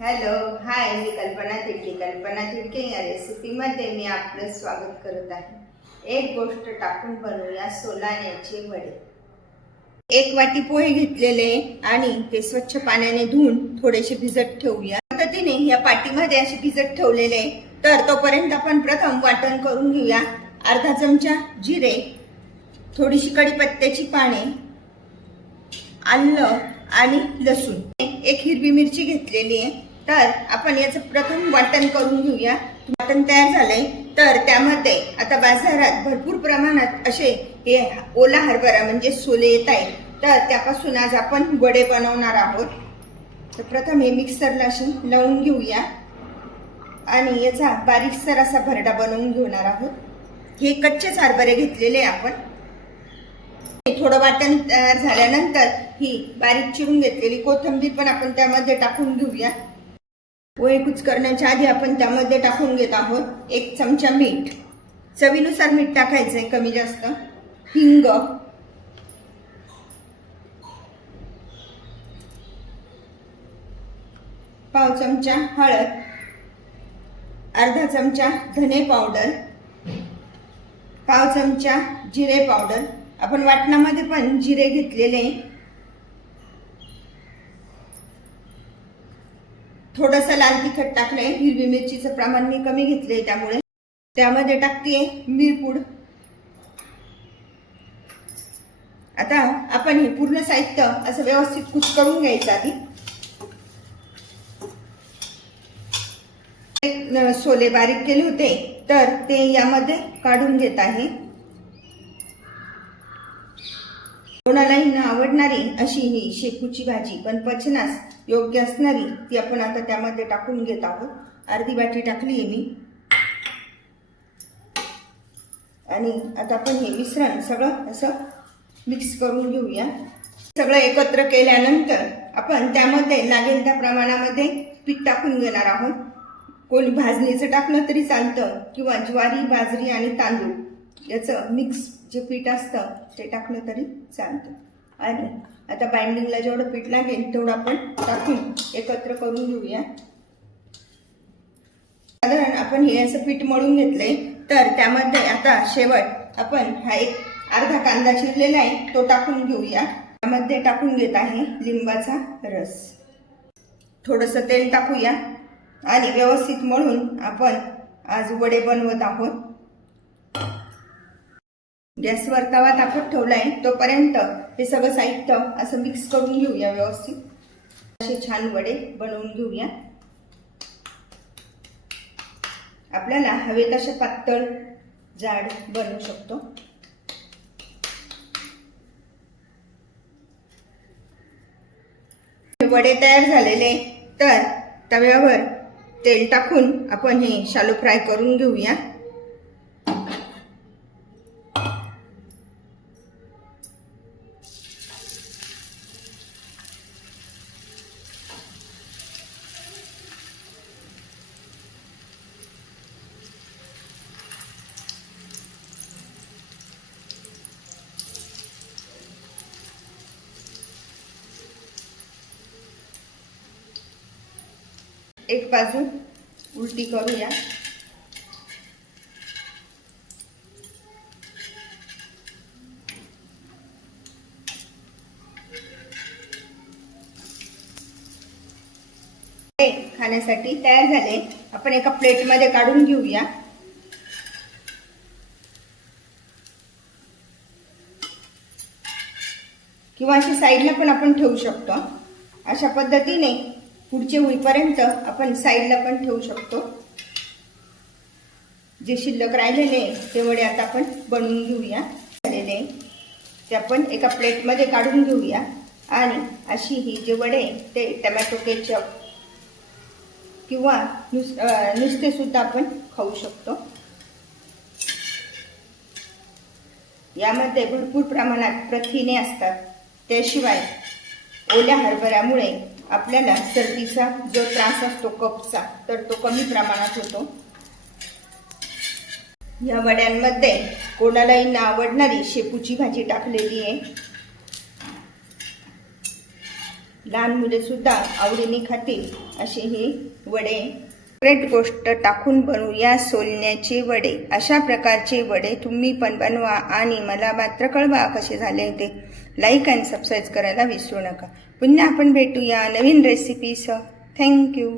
Hello hi मी कल्पना तिडके कल्पना तिडके या रेसिपीमध्ये मी आपलं स्वागत करत आहे. एक गोष्ट टाकून बनवूया सोलाण्याचे वडे. एक वाटी पोहे घेतलेले आणि ते स्वच्छ पाण्याने धुवून थोडेसे भिजत ठेवूया. पद्धतीने या पाटीमध्ये असे भिजत ठेवलेले तर तोपर्यंत आपण प्रथम वाटण करून घेऊया. अर्धा चमचा जिरे थोडीशी कढीपत्त्याची पाने आलं आणि लसूण. एक हिरवी मिरची घेतलेली आहे. तर आपण याचं प्रथम वाटण करून घेऊया. वाटण तयार झालंय. तर त्यामध्ये आता बाजारात भरपूर प्रमाणात असे हे ओला हरभरा म्हणजे सोले येत आहे तर त्यापासून आज आपण वडे बनवणार आहोत. तर प्रथम हे मिक्सरला असे लावून घेऊया. आणि याचा बारीकसर असा भरडा बनवून घेणार आहोत. हे कच्चेच हरभरे घेतलेले आपण. थोडं वाटण तयार झाल्यानंतर ही बारीक चिरून घेतलेली कोथिंबीर पण आपण त्यामध्ये टाकून घेऊया. पोहे कुच करण्याच्या आधी आपण त्यामध्ये टाकून घेत आहोत एक चमचा मीठ. चवीनुसार मीठ टाकायचं आहे कमी जास्त. हिंग. पाव चमचा हळद. अर्धा चमचा धने पावडर. पाव चमचा जिरे पावडर. आपण वाटणामध्ये पण जिरे घेतलेले. थोडस लाल तिखट टाकलंय. हिरवी मिरचीचं प्रमाण मी कमी घेतलंय त्यामुळे. त्यामध्ये टाकतेय मिरपूड. आता आपण हे पूर्ण साहित्य असं व्यवस्थित कुच करून घ्यायचं आधी. एक, सोले बारीक केले होते तर ते यामध्ये काढून घेत आहे. कोणालाही न आवडणारी अशी ही शेपूची भाजी पण पचनास योग्य असणारी ती आपण आता त्यामध्ये टाकून घेत आहोत. अर्धी वाटी टाकली आहे मी. आणि आता आपण हे मिश्रण सगळं असं मिक्स करून घेऊया. सगळं एकत्र केल्यानंतर आपण त्यामध्ये लागेल त्या प्रमाणामध्ये पीठ टाकून घेणार आहोत. कोणी भाजणीचं टाकलं तरी चालतं किंवा ज्वारी बाजरी आणि तांदूळ याचं मिक्स जे पीठ असतं ते टाकलं तरी चालतं. आणि आता बाइंडिंगला जेवढं पीठ लागेल तेवढं आपण टाकून एकत्र करून घेऊया. साधारण आपण हे असं पीठ मळून घेतलंय तर त्यामध्ये आता शेवट आपण हा एक अर्धा कांदा चिरलेला आहे तो टाकून घेऊया. त्यामध्ये टाकून घेत आहे लिंबाचा रस. थोडंसं तेल टाकूया. आणि व्यवस्थित मळून आपण आज वडे बनवत आहोत. गॅसवर तवा तापत ठेवलाय तोपर्यंत हे सगळं साहित्य असं मिक्स करून घेऊया व्यवस्थित. असे छान वडे बनवून घेऊया. आपल्याला हवे तसे पातळ जाड बनवू शकतो. वडे तयार झालेले तर तव्यावर तेल टाकून आपण हे शालो फ्राय करून घेऊया. एक बाजू उलटी करूया. खाण्यासाठी तयार झाले. आपण एका प्लेटमध्ये काढून घेऊया. किंवा अशी साईडला पण आपण ठेवू शकतो. अशा पद्धतीने पुढचे होईपर्यंत आपण साईडला पण ठेवू शकतो. जे शिल्लक राहिलेले ते वडे आता आपण बनवून घेऊया. झालेले ते आपण एका प्लेटमध्ये काढून घेऊया. आणि अशी ही जे वडे ते टमॅटो केचप किंवा नुस नुसतेसुद्धा आपण खाऊ शकतो. यामध्ये भरपूर प्रमाणात प्रथिने असतात. त्याशिवाय ओल्या हरभऱ्यामुळे आपल्याला सर्दीचा जो त्रास असतो कपचा तर तो कमी प्रमाणात होतो. या वड्यांमध्ये कोणालाही न आवडणारी शेपूची भाजी टाकलेली आहे. लहान मुले सुद्धा आवडीने खातील असे हे वडे. सेपरेट गोष्ट टाकून बनवूया सोलण्याचे वडे. अशा प्रकारचे वडे तुम्ही पण बनवा आणि मला मात्र कळवा कसे झाले ते. लाईक अँड सबस्क्राईब करायला विसरू नका. पुन्हा आपण भेटूया नवीन रेसिपीसह थँक्यू